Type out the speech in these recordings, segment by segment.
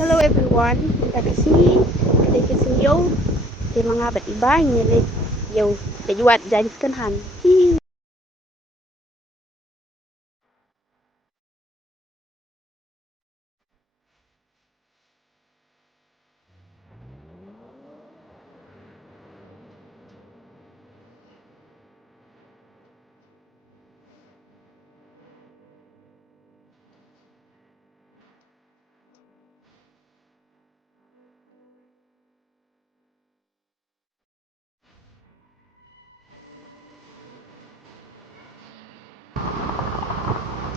Hello everyone, kita kesini yo di mga bat iba nyelit yo juat jadi kenhan.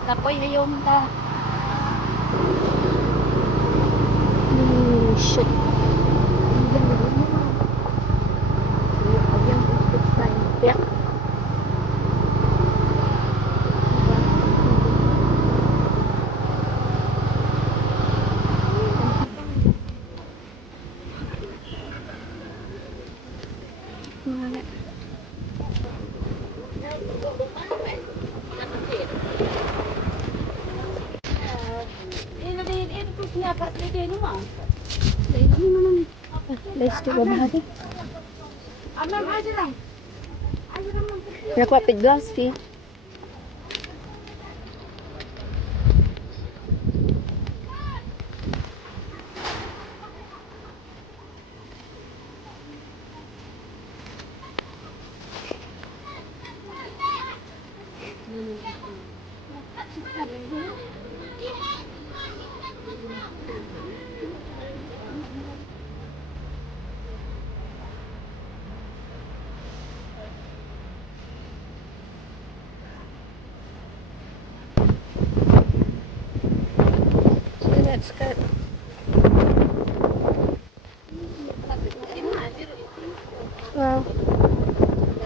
Lapoy hayom ta. Shit. Ya. Let's do bahagi. Ya kuat pedas sih. Let's go. Wow,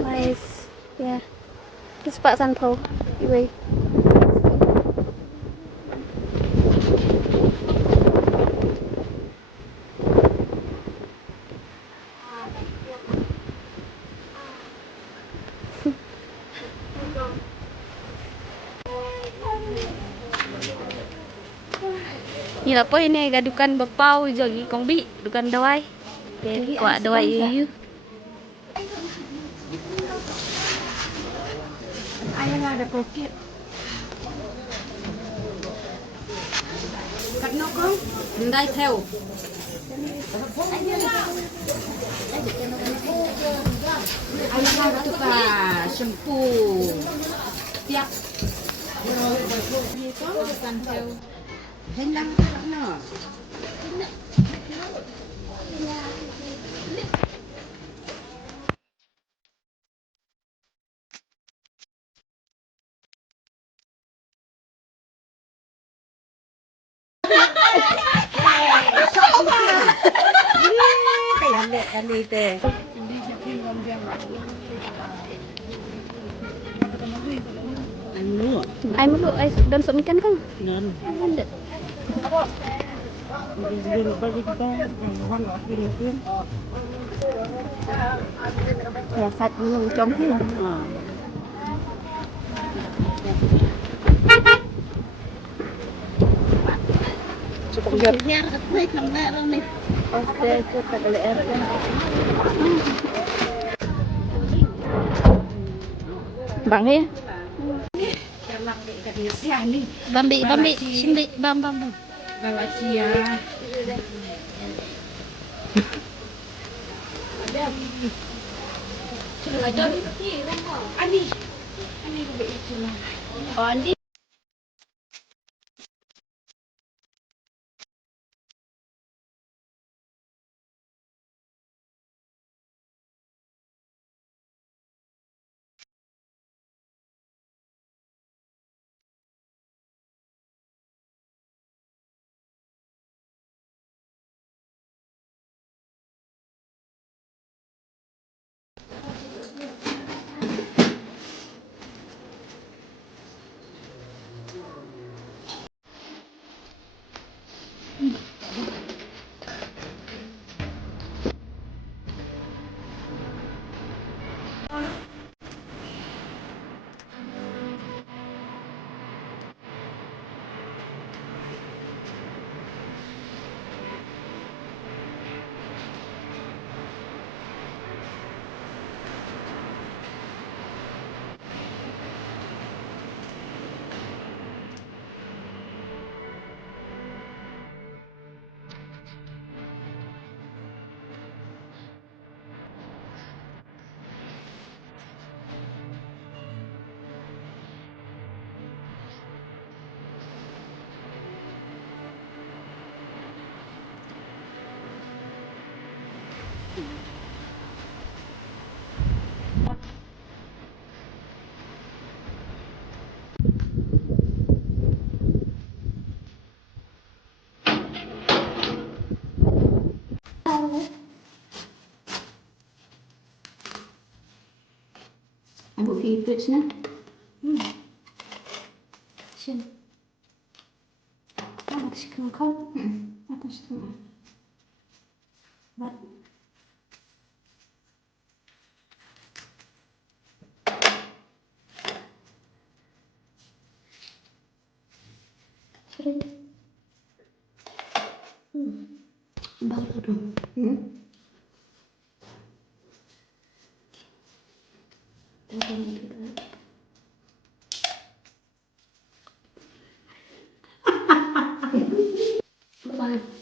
nice. Yeah, this Pak Sanpo. Anyway. Như po ini gadukan bapau jogi kong bi dukan dawai. Oke, kuat dawai iu. Ayah ada poket. Cắt nó không? Đây theo. Ayah ada tuka shampoo. Tiap. Ini có bukan theo. Hình lăng nó. Anh teh. Ai mulu ai dan sok ikan kan? Nan. Ada. Ya sat belum trong sih. Cukup biar. Oke, cukup LR. Bang ya? Bambi, sini bam. Galaxia. Ani Andi. Ibu favorite na. Siya. Magsikang ka. Atas ito. But sorry. Baru dong. Bye.